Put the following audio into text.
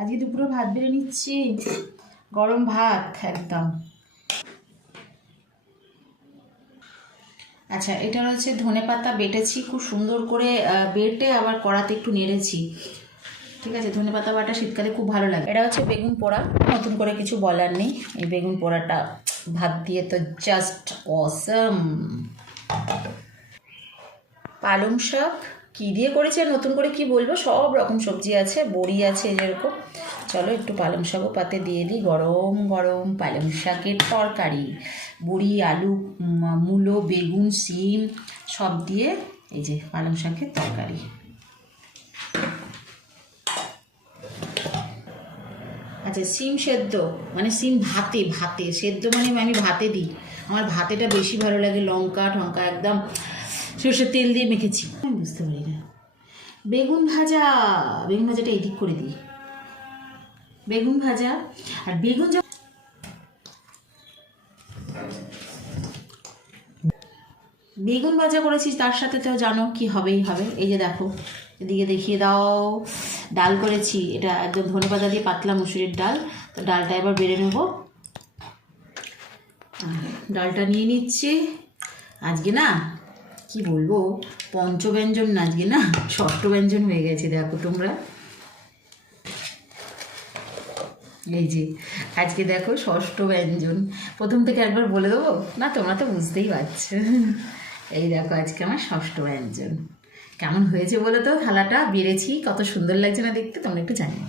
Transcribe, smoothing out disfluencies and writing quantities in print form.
আজকে দুপুরে ভাত বেড়ে নিচ্ছি, গরম ভাত একদম। আচ্ছা, এটা হচ্ছে ধনেপাতা বেটেছি খুব সুন্দর করে, বেটে আবার কড়াতে একটু নেড়েছি। ঠিক আছে, ধনেপাতা বাটা শীতকালে খুব ভালো লাগে। এটা হচ্ছে বেগুন পোড়া, নতুন করে কিছু বলার নেই। এই বেগুন পোড়াটা ভাত দিয়ে তো জাস্ট অসম। পালং শাক কী দিয়ে করেছে নতুন করে কি বলবো, সব রকম সবজি আছে, বড়ি আছে যেরকম। চলো একটু পালং শাকও পাতে দিয়ে দিই। গরম গরম পালং শাকের তরকারি, বড়ি, আলু, মূলো, বেগুন, শিম সব দিয়ে এই যে পালং শাকের তরকারি। আচ্ছা, সিম সেদ্ধ মানে সিম ভাতে, ভাতে সেদ্ধ মানে আমি ভাতে দিই। আমার ভাতেটা বেশি ভালো লাগে, লঙ্কা টঙ্কা একদম সরষের তেল দিয়ে মেখেছি। আমি বুঝতে পারি না। বেগুন ভাজা, বেগুন ভাজাটা এদিক করে দিই। বেগুন ভাজা আর বেগুন ভাজা করেছি, তার সাথে তো জানো কি হবেই হবে। এই যে দেখো, এদিকে দেখিয়ে দাও, ডাল করেছি। এটা একদম ধনেপাতা দিয়ে পাতলা মুসুরির ডাল। তো ডালটা এবার বেড়ে নেব। ডালটা নিয়ে নিচ্ছি। আজকে না কি বলবো, পঞ্চব্যঞ্জন না, আজকে না ষষ্ঠ ব্যঞ্জন হয়ে গেছে। দেখো তোমরা, এই যে আজকে দেখো ষষ্ঠ ব্যঞ্জন। প্রথম থেকে একবার বলে দেবো না, তোমরা তো বুঝতেই পারছো। এই দেখো আজকে আমার ষষ্ঠ ব্যঞ্জন। কেমন হয়েছে বলো তো, থালাটা বেড়েছি কত সুন্দর লাগছে না দেখতে, তোমরা একটু জানিও।